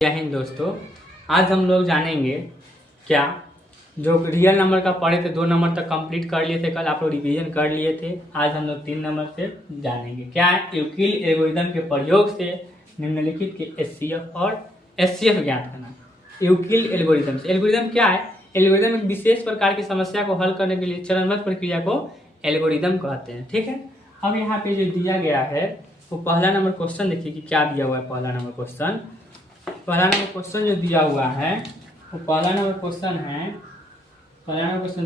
जय हिंद दोस्तों। आज हम लोग जानेंगे क्या जो रियल नंबर का पढ़े थे 2 नंबर तक कंप्लीट कर लिए थे, कल आप लोग रिवीजन कर लिए थे। आज हम लोग 3 नंबर से जानेंगे क्या है यूक्लिड एल्गोरिथम के प्रयोग से निम्नलिखित के एचसीएफ और एचसीएफ ज्ञात करना। यूक्लिड एल्गोरिथम से एल्गोरिथम क्या है? एल्गोरिथम एक विशेष प्रकार की समस्या को हल करने के लिए चरणबद्ध प्रक्रिया को एल्गोरिथम कहते हैं। ठीक है, अब यहाँ पे जो दिया गया है वो पहला नंबर क्वेश्चन देखिए कि क्या दिया हुआ है। पहला नंबर क्वेश्चन जो दिया हुआ है वो पहला नंबर क्वेश्चन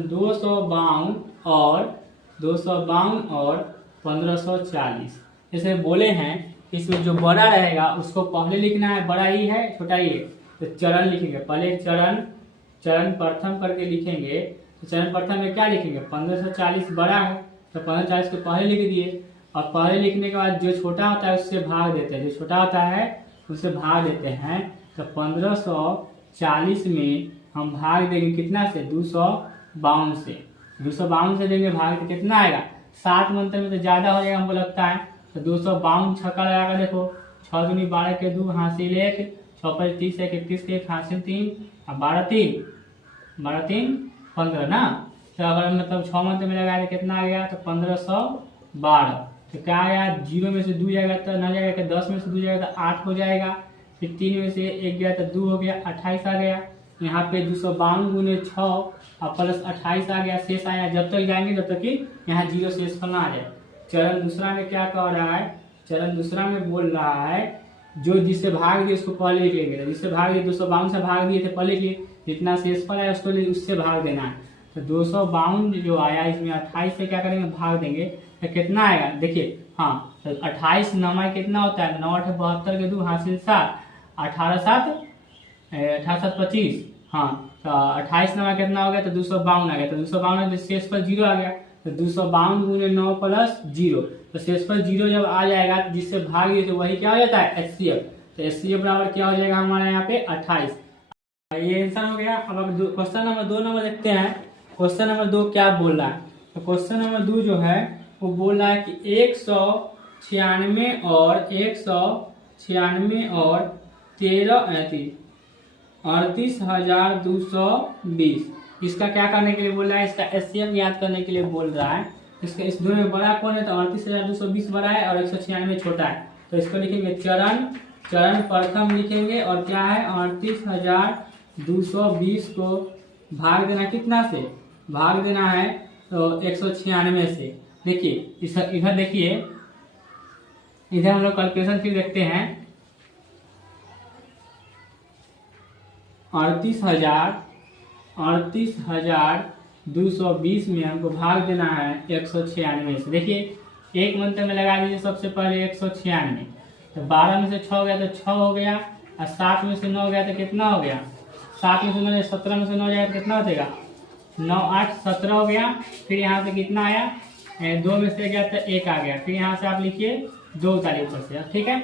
252 और 1540। जैसे बोले हैं इसमें जो बड़ा रहेगा उसको पहले लिखना है, बड़ा ही है छोटा ही है, तो चरण लिखेंगे। पहले चरण प्रथम करके लिखेंगे। तो चरण प्रथम में क्या लिखेंगे? 1540 बड़ा है तो 1540 को पहले लिख दिए, और पहले लिखने के बाद जो छोटा होता है उससे भाग देते हैं, जो छोटा होता है उससे भाग देते हैं। तो 1540 में हम भाग देंगे कितना से? 252 से। 252 से देंगे भाग तो कितना आएगा? 7 मंत्र में तो ज्यादा हो जाएगा हमको लगता है। तो 252 छक्का लगाकर देखो, 6 दूनी 12 के 2 हासिल 1, 6 5 30 1 31 के 1 हासिल 3 और 12 3 15 ना। तो अगर मतलब 6 मंत्र में लगाए तो कितना आ गया? तो 1512। तो क्या आया? 0 में से 2 जाएगा तो ना जाएगा, 10 में से 2 जाएगा तो 8 हो जाएगा, फिर 3 में से 1 गया तो 2 हो गया, 28 आ गया। यहाँ पे 252 गुने 6 और प्लस 28 आ गया, शेष आया। जब तक जाएंगे तब तक कि यहाँ 0 शेष फलना आ जाए। चरण दूसरा में क्या कह रहा है? चरण दूसरा में बोल रहा है जो जिससे भाग दिए उसको पहले लिख लेंगे। जिससे भाग दिए 252 से भाग दिए थे पहले लिख लिए, जितना शेषफल आया उसको उससे भाग देना है। तो 252 जो आया इसमें 28 से क्या करेंगे? भाग देंगे तो कितना आएगा? देखिए हाँ, तो 28 9 कितना होता है? 9 8 72 के 2 हासिल 7, 18 7 25। हाँ, तो 28 9 कितना हो गया? तो 252 आ गया। तो 252 शेषफल 0 आ गया। तो 252 गुने 9 प्लस 0, तो शेषफल 0 जब आ जाएगा तो जिससे भाग दिए तो वही क्या हो जाता है? एचसीएफ। तो एचसीएफ बराबर क्या हो जाएगा हमारे यहाँ पे? 28। ये आंसर हो गया। अब क्वेश्चन नंबर 2 नंबर देखते हैं। क्वेश्चन नंबर 2 क्या बोल रहा है? तो क्वेश्चन नंबर 2 जो है वो बोल रहा है कि 196 और 38,220 इसका क्या करने के लिए बोल रहा है? इसका एचसीएफ याद करने के लिए बोल रहा है। इसका इस दोनों में बड़ा कौन है? तो 38,220 बड़ा है और 196 छोटा है। तो इसको लिखेंगे चरण प्रथम लिखेंगे, और क्या है? 38,220 को भाग देना कितना से? भाग देना है तो 196 से। देखिए इधर देखिए, इधर हम लोग कैलकुलेशन फिर देखते हैं। 38,220 में हमको भाग देना है 196 से। देखिए एक मंत्र में लगा दीजिए सबसे पहले 196। तो 12 में से 6 हो गया तो 6 हो गया, और 7 में से 9 गया तो कितना हो गया? 7 में से 9 17 में से 9 जाएगा तो कितना हो जाएगा? 9 8 17 हो गया। फिर यहाँ से कितना आया? 2 में से गया तो 1 आ गया। फिर यहाँ से आप लिखिए 2 तारीख पर से। ठीक है,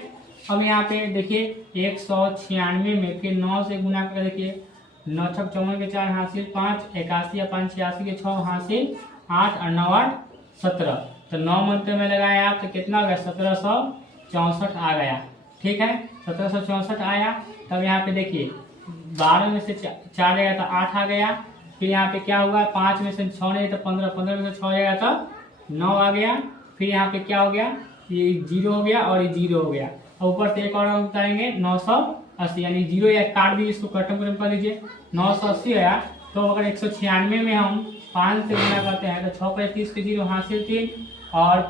अब यहाँ पे देखिए 196 में फिर 9 से गुना कर देखिए, 9 6 54 के 4 हासिल 5, 81 और 5 86 के 6 हासिल 8 और 9 8 17। तो 9 मंत्र में लगाए आप तो कितना हो गया? 1764 आ गया। ठीक है, 1764 आया। तब यहाँ पे देखिए 12 में से 4 गया तो 8 आ गया। फिर यहाँ पे क्या हुआ? 5 में से 6 नहीं तो 15, 15 में से 6 गया तो 9 आ गया। फिर यहाँ पे क्या हो गया? ये 0 हो गया और ये 0 हो गया। और ऊपर से एक और उतारेंगे 980, यानी 0 या काट दीजिए, इसको कटम कर दीजिए। 980 आया। तो अगर 196 में हम 5 से गुना करते हैं तो 6 35 के 0 हासिल 3 और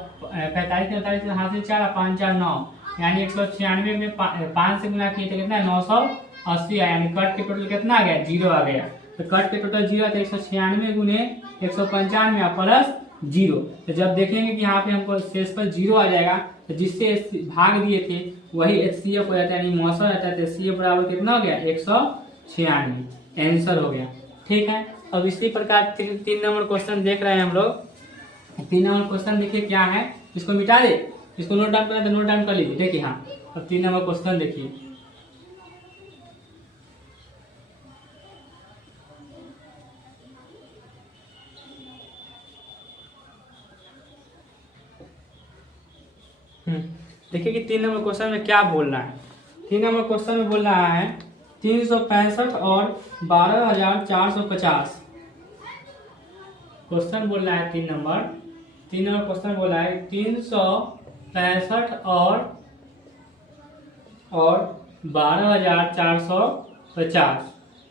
45 43 हासिल 4 और 5 4 9, यानी 196 में 5 से गुना किए तो कितना? 980 आया। यानी कट के टोटल कितना आ गया? 0 आ गया। तो कट के टोटल 0 तो 196 गुने 195 प्लस 0। तो जब देखेंगे कि यहाँ पे हमको शेषफल 0 आ जाएगा तो जिससे भाग दिए थे वही एचसीएफ हो जाता है, यानी मौसम रहता है। तो एचसीएफ बराबर कितना हो गया? 196 आंसर हो गया। ठीक है, अब इसी प्रकार 3 नंबर क्वेश्चन देख रहे हैं हम लोग। 3 नंबर क्वेश्चन देखिए क्या है, इसको मिटा दे, इसको नोट डाउन करना तो नोट डाउन कर लीजिए। देखिए हाँ, अब 3 नंबर क्वेश्चन देखिए। देखिए कि 3 नंबर क्वेश्चन में क्या बोल रहा है। 3 नंबर क्वेश्चन में बोल रहा है 365 और 12,450। क्वेश्चन बोल रहा है 3 नंबर क्वेश्चन बोल रहा है 365 और 12,450।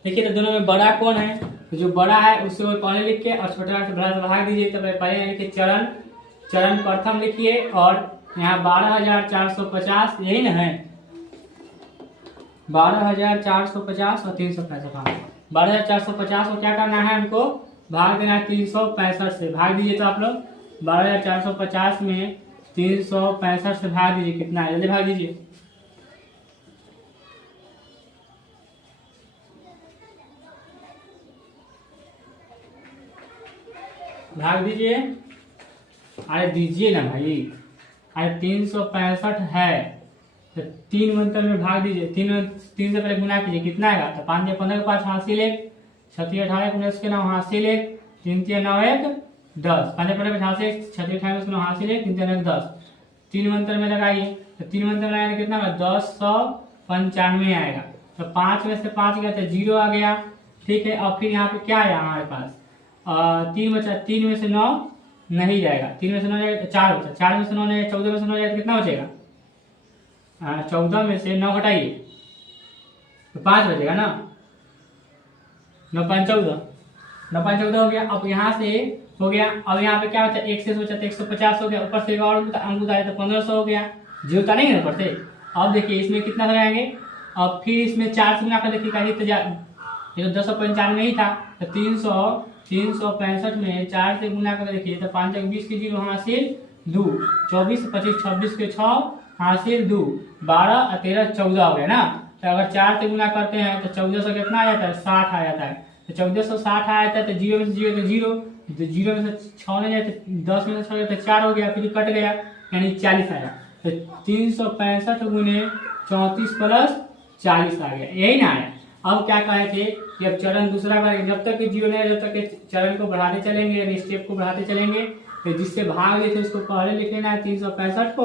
देखिए तो दोनों में बड़ा कौन है, तो जो बड़ा है उससे वो पहले लिख के और छोटा से बड़ा भाग दीजिए। तो पहले लिखिए चरण प्रथम लिखिए और यहाँ 12,450 यही ना है, 12,450 और 365। 12,450 को क्या करना है, हमको भाग देना है 365 से। भाग दीजिए तो आप लोग 12,450 में 365 से भाग दीजिए, कितना है जल्दी भाग दीजिए। भाग दीजिए, अरे दीजिए ना भाई, अरे 365 है तो 3 मंत्र में भाग दीजिए। 3 से पहले गुना कीजिए, कितना आएगा, तो 5 15 के 5 हासिल 1, 36 18 19 के 9 हासिल 1, 3 3 9 1 10, 5 15 के हासिल 1, 36 18 19 हासिल 1, 3 3 1 10। 3 मंत्र में लगाइए, तो 3 मंत्र में लगाएंगे कितना होगा, 1095 आएगा। तो 5 में से 5 गया तो 0 आ गया, ठीक है। और फिर यहाँ पे क्या आया हमारे पास, 3 बचा, 3 में से 9 नहीं जाएगा, 3 में से 9 जाएगा तो 4 बचा, 4 में से 9 नहीं जाएगा, 14 में से 9 जाएगा तो कितना बचेगा, 14 में से 9 घटाइए तो 5 बचेगा ना, 9 5 14, 9 5 14 हो गया। अब यहाँ से हो गया, अब यहाँ पे क्या बचा, 1 से बचा तो 150 हो गया, ऊपर से और अंक उतारे तो 1500 हो गया, जीरो नहीं है ऊपर से। अब देखिए इसमें कितना लगाएंगे, अब फिर इसमें 4 से गुना कर देखिए, ये तो 295 ही था, तो 365 में 4 से गुना कर देखिए तो 5 20 के 0 हासिल 2, 24 25 26 के 6 हासिल 2, 12 और 13 14 हो गया ना। तो अगर 4 से गुना करते हैं तो 1400 कितना आ जाता है, 60 आ जाता है। तो 1460 आ जाता है तो 0 में से 0 तो 0, 0 में से 6 नहीं जाते, 10 में से 6 तो 4 हो गया, फिर कट गया यानी 40 आया। तो 365 गुने 34 प्लस 40 आ गया, यही ना आया। अब क्या कहे थे कि अब चरण दूसरा करेंगे, जब तक कि 0 नहीं है जब तक चरण को बढ़ाते चलेंगे, यानी स्टेप को बढ़ाते चलेंगे। तो जिससे भाग देते उसको पहले लिख लेना है 365 को,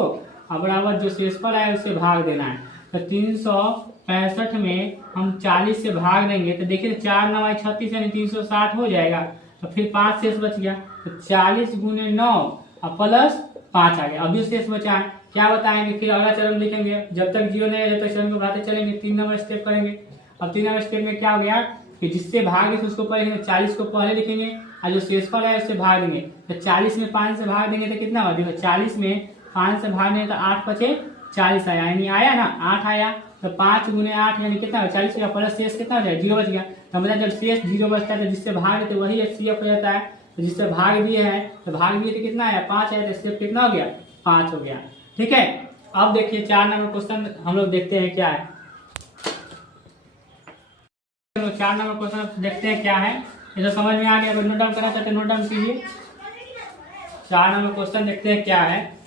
और बराबर जो शेषफल है उससे भाग देना है। तो 365 में हम 40 से भाग देंगे तो देखिए 4 9 36 यानी 360 हो जाएगा। तो फिर 5 शेष बच गया, तो 40 गुने 9 और प्लस 5 आ गया। अभी शेष बचा है, क्या बताएंगे, फिर अगला चरण लिखेंगे, जब तक 0 नहीं है जब तक चरण को बढ़ाते चलेंगे, 3 नंबर स्टेप करेंगे। अब 3 नंबर स्टेप में क्या हो गया कि जिससे भाग देंगे उसको पहले 40 को पहले लिखेंगे और जो शेषफल है उससे भाग देंगे। तो 40 में 5 से भाग देंगे तो कितना होगा, देखो 40 में 5 से भाग देंगे तो 8 बचे 40 आया, यानी आया ना 8 आया। तो 5 गुने 8 यानी कितना हो 40 का प्लस शेष कितना हो जाएगा, 0 बच गया। तो मतलब जब शेष 0 बचता है तो जिससे भाग देते वही एचसीएफ हो जाता है। तो जिससे भाग दिए है तो भाग दिए तो कितना आया 5 आया, तो एचसीएफ कितना हो गया 5 हो गया, ठीक है। अब देखिए 4 नंबर क्वेश्चन हम लोग देखते हैं क्या है। 4 नंबर क्वेश्चन देखते हैं क्या है, ये तो समझ में आ गया। अगर नोट डाउन करना चाहते हैं नोट डाउन कीजिए। 4 नंबर क्वेश्चन देखते हैं क्या है।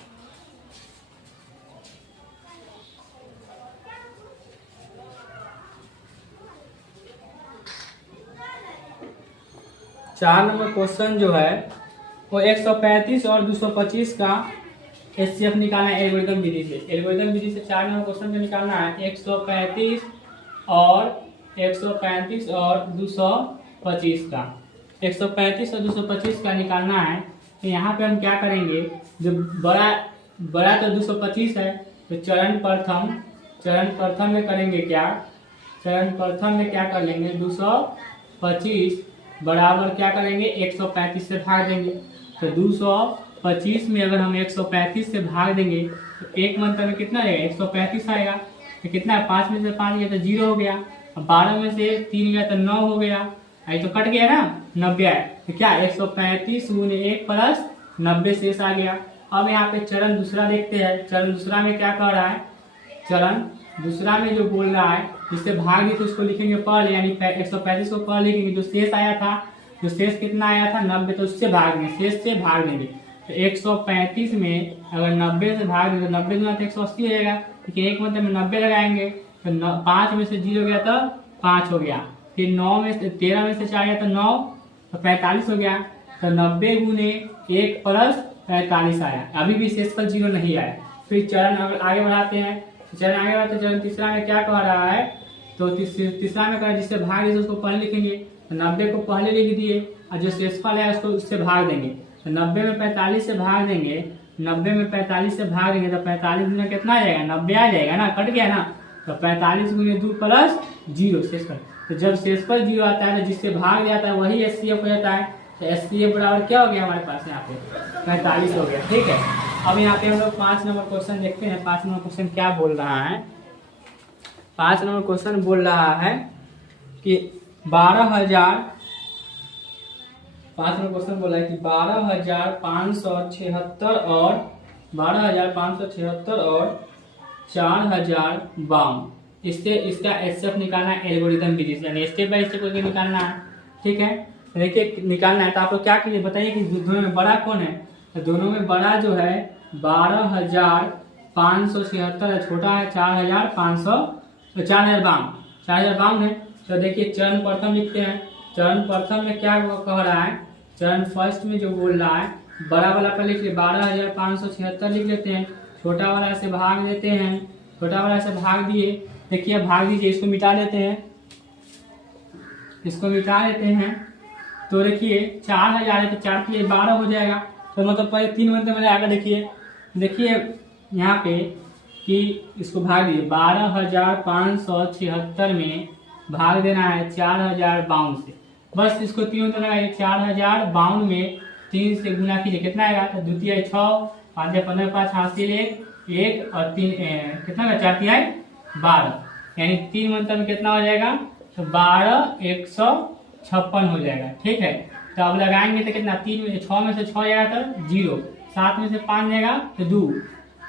चार नंबर क्वेश्चन जो है वो 135 और 225 का एचसीएफ निकालना है एल्गोरिथम विधि से। एल्गोरिथम विधि से 4 नंबर क्वेश्चन जो निकालना है 135 और 225 का, 135 और 225 का निकालना है। तो यहाँ पे हम क्या करेंगे, जो बड़ा तो 225 है तो चरण प्रथम में करेंगे क्या, चरण प्रथम में क्या कर लेंगे 225 बराबर क्या करेंगे 135 से भाग देंगे। तो 225 में अगर हम 135 से भाग देंगे तो एक मंत्र में कितना आएगा 135 आएगा। तो कितना है 5 में से 5 गया तो 0 हो गया, 12 में से 3 गया तो 9 हो गया, आई तो कट गया ना 90 आया। तो क्या 135 गुने 1 प्लस 90 शेष आ गया। अब यहाँ पे चरण दूसरा देखते हैं, चरण दूसरा में क्या कह रहा है, चरण दूसरा में जो बोल रहा है जिससे भाग दी तो उसको लिखेंगे पहले, यानी 135 को पहले लिखेंगे। जो शेष आया था, जो शेष कितना आया था 90, तो उससे भाग देंगे, शेष से भाग देंगे। तो 135 में अगर 90 से भाग देंगे तो 90 गुना 180 हो जाएगा, लेकिन एक मतलब में 90 लगाएंगे तो 5 में से 0 गया तो 5 हो गया, फिर 9 में से 13 में से 4 गया तो 9 तो 45 हो गया। तो 90 गुने 1 प्लस 45 आया, अभी भी शेषफल 0 नहीं आया। फिर चरण आगे बढ़ाते हैं, चरण आगे बढ़ाते चरण तीसरा में क्या कह रहा है तो तीसरा में करें, जिससे भाग दिए उसको पहले लिखेंगे, तो 90 को पहले लिख दिए और जो शेषफल है उसको उससे भाग देंगे। तो 90 में 45 से भाग देंगे, 90 में 45 से भाग देंगे तो 45 में कितना आ जाएगा, 90 आ जाएगा ना, कट गया ना। तो 45 गुने 2 प्लस 0 शेषफल। तो जब शेषफल 0 आता है तो जिससे भाग जाता है वही एचसीएफ हो जाता है। तो एचसीएफ बराबर क्या हो गया हमारे पास यहाँ पे 45 हो गया। ठीक है, अब यहाँ पे हम लोग 5 नंबर क्वेश्चन देखते हैं। 5 नंबर क्वेश्चन क्या बोल रहा है। 5 नंबर क्वेश्चन बोल रहा है कि 12,000, 5 नंबर क्वेश्चन बोला है कि 12,576 और 12,576 और 4,052, इससे इसका एचसीएफ निकालना है एल्गोरिथम विधि से, यानी स्टेप बाय स्टेप करके निकालना है। ठीक है, देखिए निकालना है तो आप लोग क्या कीजिए बताइए कि दोनों में बड़ा कौन है। तो दोनों में बड़ा जो है 12,576 है, छोटा है 4,552 है। तो देखिए चरण प्रथम लिखते हैं। चरण प्रथम में क्या कह रहा है, चरण फर्स्ट में जो बोल रहा है, बड़ा वाला पर लिख 12,576 लिख लेते हैं, छोटा वाला से भाग देते हैं, छोटा वाला से भाग दिए। देखिए भाग दीजिए, इसको मिटा देते हैं, इसको मिटा देते हैं। तो देखिए 4,000 है तो 4 की 12 हो जाएगा। तो मतलब पहले 3 मंत्र में आएगा। देखिए यहाँ पे कि इसको भाग दिए 12,576 में भाग देना है 4,052 से। बस इसको 3 मंत्र लगाइए, 4,052 में 3 से गुना कीजिए, कितना आएगा। तो द्वितीय 6, 5 15 5 हासिल 1 और 3 कितना 4 3 12, यानी 3 मंत्र में कितना हो जाएगा, तो 12,156 हो जाएगा। ठीक है, तो अब लगाएंगे तो कितना 3 में 6 में से 6 जाएगा तो 0, 7 में से 5 जाएगा तो 2,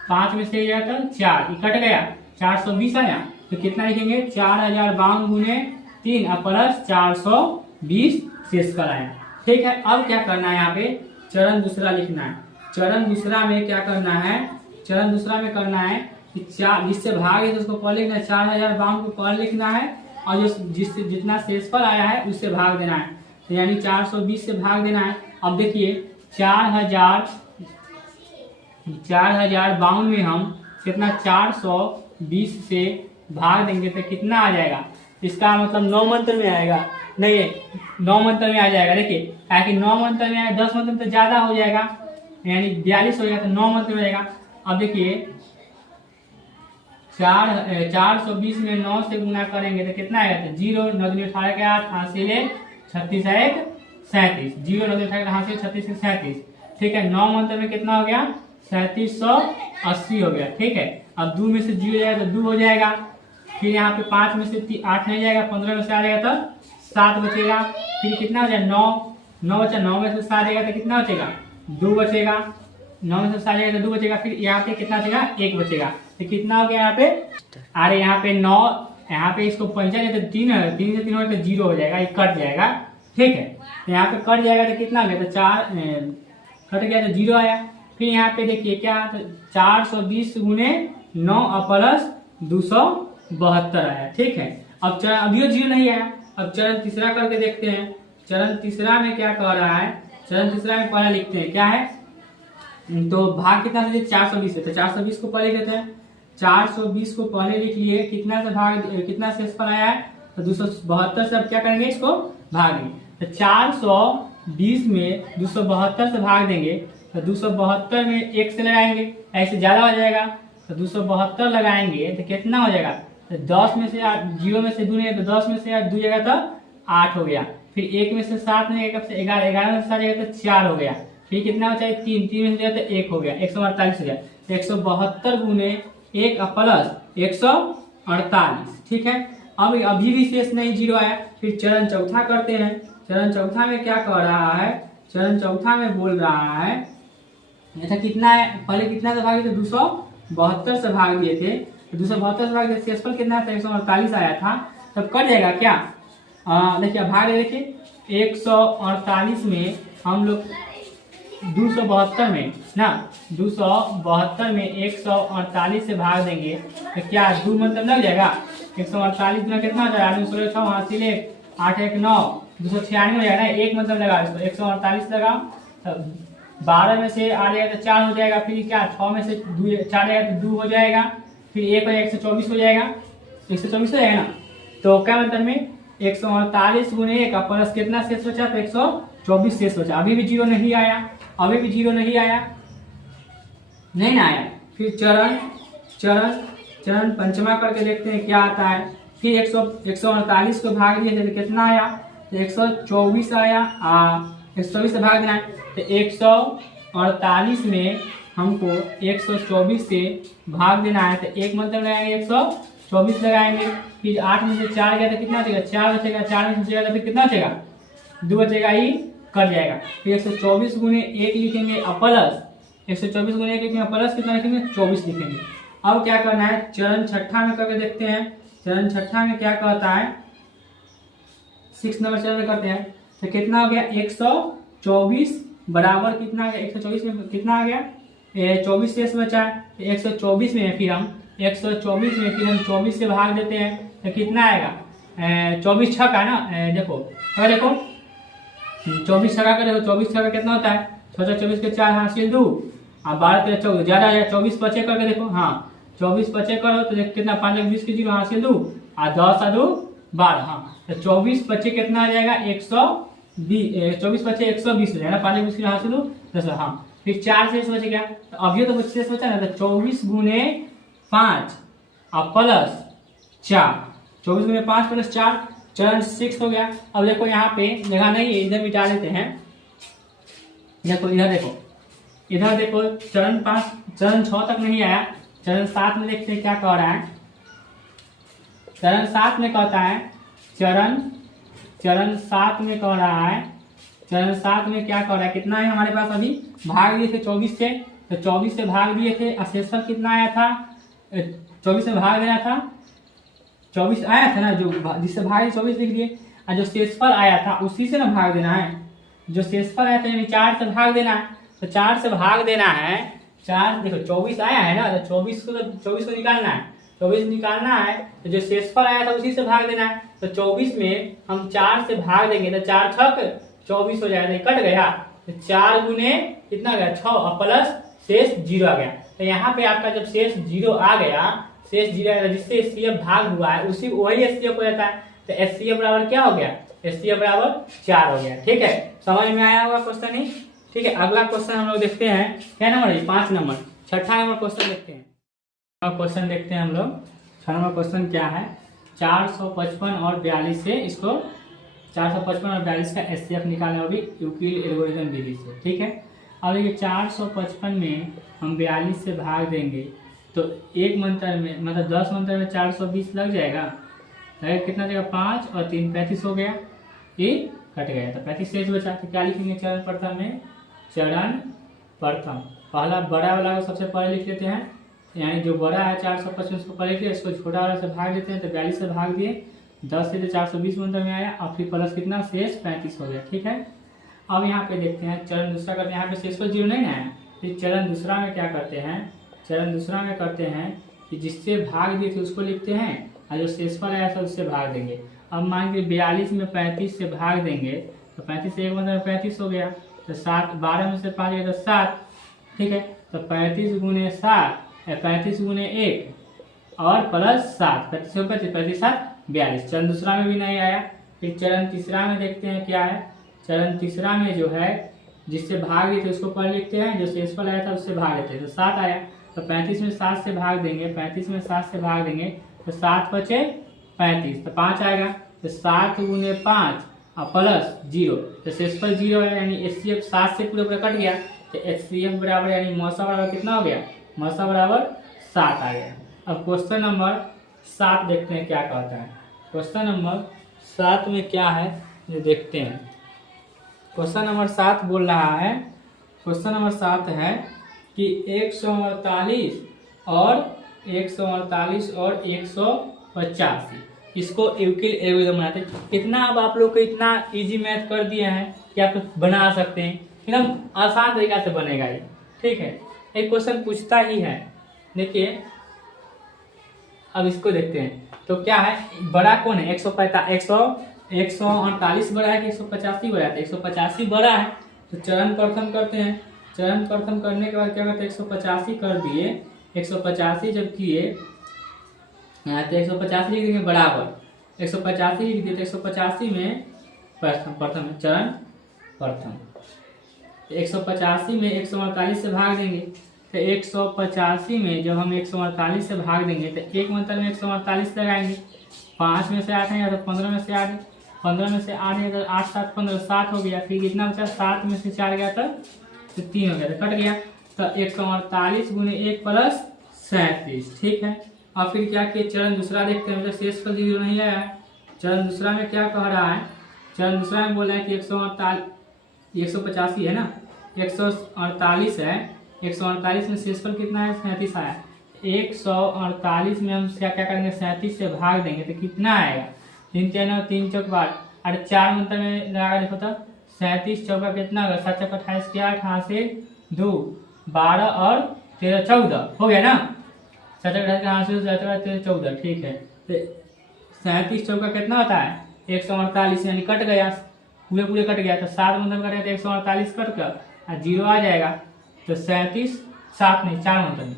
5 में से जाएगा तो 4, कट गया 420 आया। तो कितना लिखेंगे 4,052 गुने 3 और प्लस 420 शेषफल आया। ठीक है, अब क्या करना है, यहाँ पे चरण दूसरा लिखना है। चरण दूसरा में क्या करना है, चरण दूसरा में करना है कि जिससे भाग है तो उसको पहले लिखना है, 4,052 को पहले लिखना है और जो जिससे जितना शेषफल आया है उससे भाग देना है। तो यानी 420 से भाग देना है। अब देखिए 4,052 में हम कितना 420 से भाग देंगे तो कितना आ जाएगा, इसका मतलब 9 मंत्र में आएगा, नहीं 9 मंत्र में आ जाएगा। देखिए ताकि 9 मंत्र में आए, 10 मंत्र में तो ज्यादा हो जाएगा, यानी 42 हो जाएगा, तो 9 मंत्र में आएगा। अब देखिए 420 में 9 से गुना करेंगे तो कितना आएगा, तो 0 9 दूनी 18 के 8 हासिल 36 1 37, 0 9 18 हासिल 36 37। ठीक है, 9 मंत्र में कितना हो गया 3780 हो गया। ठीक है, अब 2 में से 0 जाएगा तो 2 हो जाएगा, फिर यहाँ पे 5 में से 8 नहीं जाएगा, 15 में से आ जाएगा तो 7 बचेगा, फिर कितना हो जाएगा 9 बचा, 9 में से 7 जाएगा तो कितना बचेगा 2 बचेगा, 9 में से 7 जाएगा तो 2 बचेगा, फिर यहाँ पे कितना बचेगा 1 बचेगा। तो कितना हो गया यहाँ पे, अरे यहाँ पे 9, यहाँ पे इसको पंचा तो 3 है, 3 से 3 हो तो 0 हो जाएगा, ये कट जाएगा। ठीक है, तो यहाँ पे कट जाएगा तो कितना गया, तो 4 कट गया तो 0 आया। फिर यहाँ पे देखिए क्या, तो 420 गुने 9 प्लस 272 आया। ठीक है, अब चरण अभी 0 नहीं आया। अब चरण तीसरा करके देखते हैं। चरण तीसरा में क्या कह रहा है, चरण तीसरा में पहले लिखते हैं क्या है, तो भाग कितना से 420 है, तो 420 को पहले लेते हैं, 420 को पहले लिख लिए, कितना से भाग कितना शेषफल आया है, तो 272 से अब क्या करेंगे इसको भाग देंगे। तो 420 में 272 से भाग देंगे तो 272 में 1 से लगाएंगे, ऐसे ज्यादा हो जाएगा, तो 272 लगाएंगे तो कितना हो जाएगा, तो 10 में से 0 में से 2 नहीं, तो 10 में से 2 जाएगा तो 8 हो गया, फिर 1 में से 7 नहीं जाएगा, 11 में से 7 जाएगा तो 4 हो गया, फिर कितना बचा 3 में से जाएगा तो 1 हो गया, 148 हो गया। 172 गुने 1 प्लस 148। ठीक है, अब अभी भी शेष नहीं 0 आया। फिर चरण चौथा करते हैं। चरण चौथा में क्या कह रहा है, चरण चौथा में बोल रहा है, ऐसा कितना है, पहले कितना से भाग दिए थे, 272 से भाग दिए थे, तो 272 से भाग दिए, शेषफल कितना था 148 आया था, तब कट जाएगा क्या, देखिए भाग देखिए 148 में हम लोग 272 में ना, 272 में 148 से भाग देंगे तो क्या 2 मतलब लग जाएगा, 148 में कितना हो जाएगा, 16 हासिल 8 1 9 296 हो जाएगा ना, 1 मतलब लगा इसको 148 लगा, तो 12 में से आ जाएगा तो 4 हो जाएगा, फिर क्या 6 में से 4 जाएगा तो 2 हो जाएगा, फिर 1 हो जाएगा 124 हो जाएगा, 124 हो जाएगा ना, तो क्या मतलब में 148 गुने 1 प्लस कितना शेष बचा, तो 124 शेष बचा। अभी भी जीरो नहीं आया, अभी भी जीरो नहीं आया, नहीं ना आया। फिर चरण चरण चरण पंचमा करके देखते हैं क्या आता है। फिर 148 को भाग दिए थे तो कितना आया, तो 124 आया। 124 से भाग देना है तो 148 में हमको 124 से भाग देना है, तो एक मतलब लगाएंगे 124 लगाएंगे। फिर 8 में से 4 गया तो कितना बचेगा, 4 बचेगा। 4 में से बचेगा तो फिर कितना बचेगा, 2 बचेगा, ही कट जाएगा। फिर 124 गुने 1 लिखेंगे प्लस 124 गुने 1 लिखेंगे प्लस कितना लिखेंगे, 24 लिखेंगे। अब क्या करना है, चरण छठा में करके देखते हैं। चरण छठा में क्या कहता है, 6 नंबर चरण में करते हैं। तो कितना हो गया, 124 बराबर कितना आ गया, 124 में कितना आ गया, 24 शेष बचा है। 124 में फिर हम 24 से भाग देते हैं तो कितना आएगा, 24 छक्का ना, देखो अगर देखो 24 छक्का का देखो, 24 छक्का कितना होता है, 24 के 4 हासिल 2 और 12 तेरह 14 ज्यादा है। 24 पचे करके देखो, हाँ 24 पचे करो तो देखो कितना, 5 20 के 0 हासिल 2 और 10 और 2 12। हाँ तो 24 पचे कितना आ जाएगा, 120, 24 पचे 120 हो जाएगा, 5 20 के हासिल 2 10। हाँ फिर 4 शेष बच गया, तो अभी तो शेष बचा ना, तो 24 गुने 5 और प्लस 4, 24 गुने 5 प्लस 4, चरण 6 हो गया। अब देखो यहाँ पे जगह नहीं है, इधर मिटा देते हैं। देखो इधर देखो चरण 5 चरण 6 तक नहीं आया, चरण 7 में देखते हैं क्या कह रहा है। चरण 7 में कहता है, चरण 7 में कह रहा है, चरण 7 में क्या कह रहा है, कितना है हमारे पास, अभी भाग दिए थे 24 से, तो 24 से भाग दिए थे, शेषफल कितना आया था, 24 से भाग देना था, 24 आया था ना, जो जिससे भाग 24 लिख दिए, और जो शेषफल आया था उसी से ना भाग देना है। जो शेषफल आया था यानी 4 से भाग देना है, तो 4 से भाग देना है। 4 देखो 24 आया है ना, तो 24 को निकालना है, 24 निकालना है, तो जो शेषफल आया था उसी से भाग देना है। तो 24 में हम 4 से भाग देंगे तो 4 छक 24 हो जाएगा, कट गया, तो 4 गुने कितना गया 6 और प्लस शेष 0 आ गया। तो यहाँ पे आपका जब शेष 0 आ गया, शेष 0 आएगा, जिससे एचसीएफ भाग हुआ है उसी वही एचसीएफ हो जाता है। तो एचसीएफ बराबर क्या हो गया, एचसीएफ बराबर 4 हो गया। ठीक है, समझ में आया होगा क्वेश्चन ही। ठीक है, अगला क्वेश्चन हम लोग देखते हैं, क्या नंबर है, 5 नंबर, छठा नंबर क्वेश्चन देखते हैं। क्वेश्चन देखते हैं हम लोग, 6 नंबर क्वेश्चन क्या है, 455 और 42 से इसको 455 और 42 का एचसीएफ निकालना होगी यूक्लिड एल्गोरिथम विधि से। ठीक है, अब देखिए 455 में हम 42 से भाग देंगे तो एक मंत्र में मतलब 10 मंत्र में 420 लग जाएगा, कितना देगा 5 और 3 35 हो गया, ये कट गया, तो 35 शेष बचा। तो क्या लिखेंगे, चरण प्रथम में, चरण प्रथम पहला बड़ा वाला को सबसे पहले लिख लेते हैं, यानी जो बड़ा है 455 उसको पहले लिख लिया, इसको छोटा वाला से भाग देते हैं, तो 42 से भाग दिए, 10 से तो 420 मंत्र में आया, और फिर प्लस कितना शेष 35 हो गया। ठीक है, अब यहाँ पे देखते हैं चरण दूसरा करते हैं, यहाँ पे शेषफल 0 नहीं ना आया, फिर चरण दूसरा में क्या करते हैं, चरण दूसरा में करते हैं कि जिससे भाग दिए थे उसको लिखते हैं, और जो शेषफल आया था उससे भाग देंगे। अब मान के 42 में 35 से भाग देंगे, तो 35 से एक मतलब 35 हो गया, तो 7 12 में से 5 गया तो 7। ठीक है, तो 35 गुने 7 35 गुने 1 और प्लस 7, 35 7 42। चरण दूसरा में भी नहीं आया। फिर चरण तीसरा में देखते हैं क्या है, चरण तीसरा में जो है जिससे भाग दिए थे उसको पहले लिखते हैं, जो शेषफल आया था उससे भाग देते हैं, तो 7 आया, तो 35 में 7 से भाग देंगे, 35 में 7 से भाग देंगे तो 7 बचे 35, तो 5 आएगा, तो 7 गुने 5 और प्लस 0, तो शेषफल 0 है, यानी एचसीएफ 7 से पूरा कट गया, तो एचसीएफ बराबर यानी मौसा बराबर कितना हो गया, मौसा बराबर 7 आ गया। अब क्वेश्चन नंबर 7 देखते हैं क्या कहता है। क्वेश्चन नंबर 7 में क्या है ये देखते हैं। क्वेश्चन नंबर 7 बोल रहा है, क्वेश्चन नंबर 7 है कि 148 और 185 इसको यूक्लिड एल्गोरिथम बनाते हैं। इतना अब आप लोग को इतना इजी मैथ कर दिया है कि आप बना सकते हैं, एकदम आसान तरीका से बनेगा ये। ठीक है, एक क्वेश्चन पूछता ही है, देखिए अब इसको देखते हैं। तो क्या है, बड़ा कौन है, 148 बड़ा है कि 185 बड़ा है, तो 185 बड़ा है, तो चरण प्रथम करते हैं। चरण प्रथम करने के बाद क्या करते हैं, 185 कर दिए, 185 जब किए तो 185 लिख देंगे बराबर, 185 लिख दिए तो 185 में प्रथम चरण प्रथम, 185 में 148 से भाग देंगे तो 185 में जब हम 148 से भाग देंगे तो एक मंत्र में 148 लगाएंगे, 5 में से 8 है तो 15 में से 8, 15 में से 8 है तो 8 7 15 7 हो गया, फिर कितना बचा 7 में से 4 गया तो 3 हो गया तो कट गया। तो 148 गुने 1 प्लस 37, ठीक है। अब फिर क्या किए चरण दूसरा देखते हैं, मतलब शेषफल 0 नहीं आया। चरण दूसरा में क्या कह रहा है, चरण दूसरा में बोल रहा है कि 185 है ना, 148 है, 148 में शेषफल कितना है 37 आया, 148 में हम क्या करेंगे 37 से भाग देंगे तो कितना आएगा 3 3 3 चौक 12, अरे 4 मंत्र में लगा देखो तो 37 चौका कितना होगा 7 चौक 28 के 8 हाथ से 2 12 और 13 14 हो गया ना, 7 चौक 28 के हाथ से 13 14, ठीक है। तो 37 चौका कितना होता है 148, यानी कट गया, पूरे कट गया तो 7 मंत्र कटेगा तो 148 कट कर 0 आ जाएगा तो 37 7 नहीं 4 मंत्र में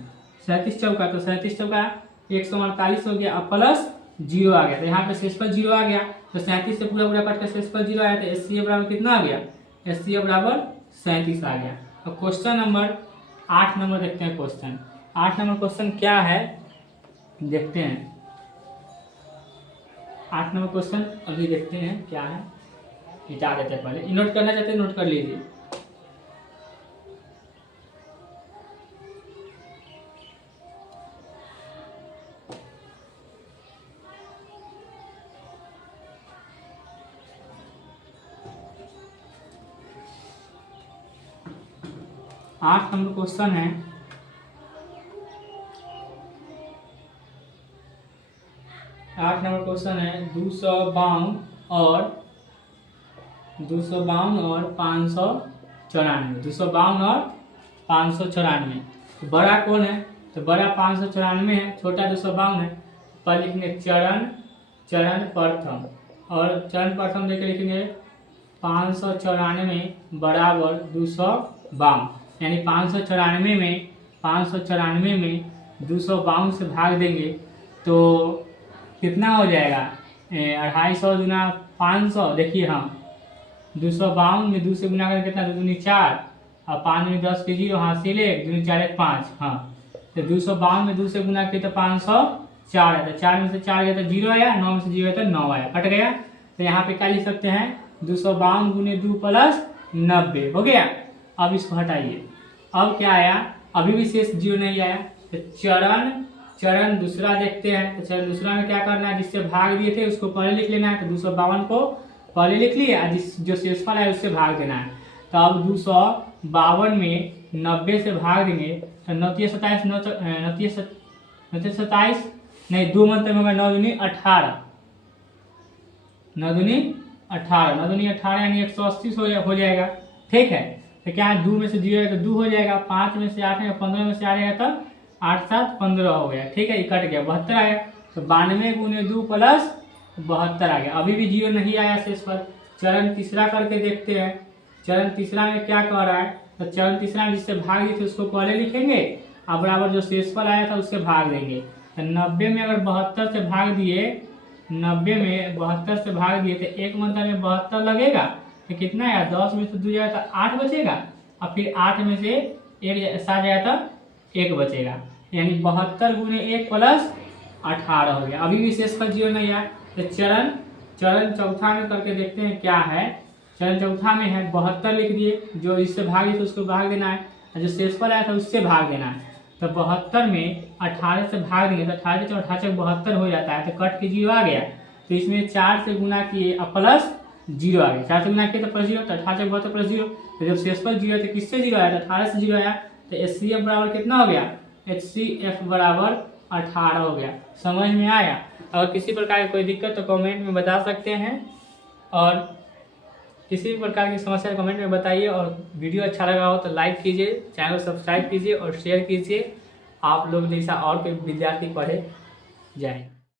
37 चौका, तो 37 चौका 148 हो गया अब प्लस 0 आ गया, तो यहाँ पे शेषफल 0 आ गया, तो 37 से पूरा कट कर शेषफल 0 आया तो SCF बराबर कितना आ गया, SCF बराबर 37 आ गया। अब क्वेश्चन नंबर 8 नंबर देखते हैं, क्वेश्चन 8 नंबर क्वेश्चन क्या है देखते हैं, 8 नंबर क्वेश्चन अभी देखते हैं क्या है, मिटा देते हैं पहले, नोट करना चाहते हैं नोट कर लीजिए। आठ नंबर क्वेश्चन है, आठ नंबर क्वेश्चन है 252 और 594, 252 और 594, तो बड़ा कौन है, तो बड़ा 594 है, छोटा 252 है, पर लिखेंगे चरण प्रथम, और चरण प्रथम देकर लिखेंगे 594 बराबर 252, यानी 594 में 252 से भाग देंगे तो कितना हो जाएगा 250 गुना 500, देखिए हम 252 में 2 से गुना करके कितना 2 दूनी 4 और 5 में 10 के 0 हासिल 1 2 4 1 5, हाँ तो 252 में 2 से गुना किया तो 504 है, तो 4 में से 4 गया तो 0 आया, 9 में से 0 तो 9 आया, कट गया। तो यहाँ पे क्या लिख सकते हैं 252 गुने 2 प्लस 90 हो गया। अब इसको हटाइए, अब क्या आया, अभी भी शेष 0 नहीं आया, तो चरण दूसरा देखते हैं। तो चरण दूसरा में क्या करना है, जिससे भाग दिए थे उसको पहले लिख लेना है, तो 252 को पहले लिख लिया, जो शेषफल है उससे भाग देना है। तो अब 252 में 90 से भाग देंगे तो 29 27 नहीं 2 मंत्र में होगा 9 दूनी 18, 9 दूनी 18 यानी 180 हो जाएगा, ठीक है। तो क्या है 2 में से 0 है तो 2 हो जाएगा, 5 में से 8 है 15 में से आ जाएगा तब 8 7 15 हो गया, ठीक है, ये कट गया 72 आया, तो 92 गुने 2 प्लस 72 आ गया। अभी भी 0 नहीं आया शेष पर। चरण तीसरा करके देखते हैं, चरण तीसरा में क्या कह रहा है, तो चरण तीसरा में जिससे भाग दिए थे उसको पहले लिखेंगे और बराबर जो शेषफल आया था उससे भाग देंगे। तो 90 में अगर 72 से भाग दिए, 90 में 72 से भाग दिए तो एक मंत्र में 72 लगेगा तो कितना आया 10 में से 2 जाएगा तो 8 बचेगा, और फिर 8 में से 1 7 जाएगा तो 1 बचेगा, यानी 72 गुने 1 प्लस 18 हो गया। अभी भी शेषफल 0 नहीं आया। तो चरण चौथा में करके देखते हैं क्या है। चरण चौथा में है 72 लिख दिए, जो इससे भाग दिए तो उसको भाग देना है, और जो शेषफल आया था उससे भाग देना है। तो 72 में 18 से भाग देंगे तो 18 से 18 72 हो जाता है, तो कट के 0 आ गया। तो इसमें 4 से गुना किए और प्लस 0 आ गया, 4 से गुना किए तो प्लस 0, तो 18 से 72 प्लस 0, तो जब शेषफल 0 तो किससे 0 आया, तो 18 से 0 आया, तो HCF बराबर कितना हो गया, HCF बराबर 18 हो गया। समझ में आया? अगर किसी प्रकार की कोई दिक्कत तो कमेंट में बता सकते हैं, और किसी भी प्रकार की समस्या कमेंट में बताइए, और वीडियो अच्छा लगा हो तो लाइक कीजिए, चैनल सब्सक्राइब कीजिए और शेयर कीजिए। आप लोग जैसा और कोई विद्यार्थी पढ़े जाए।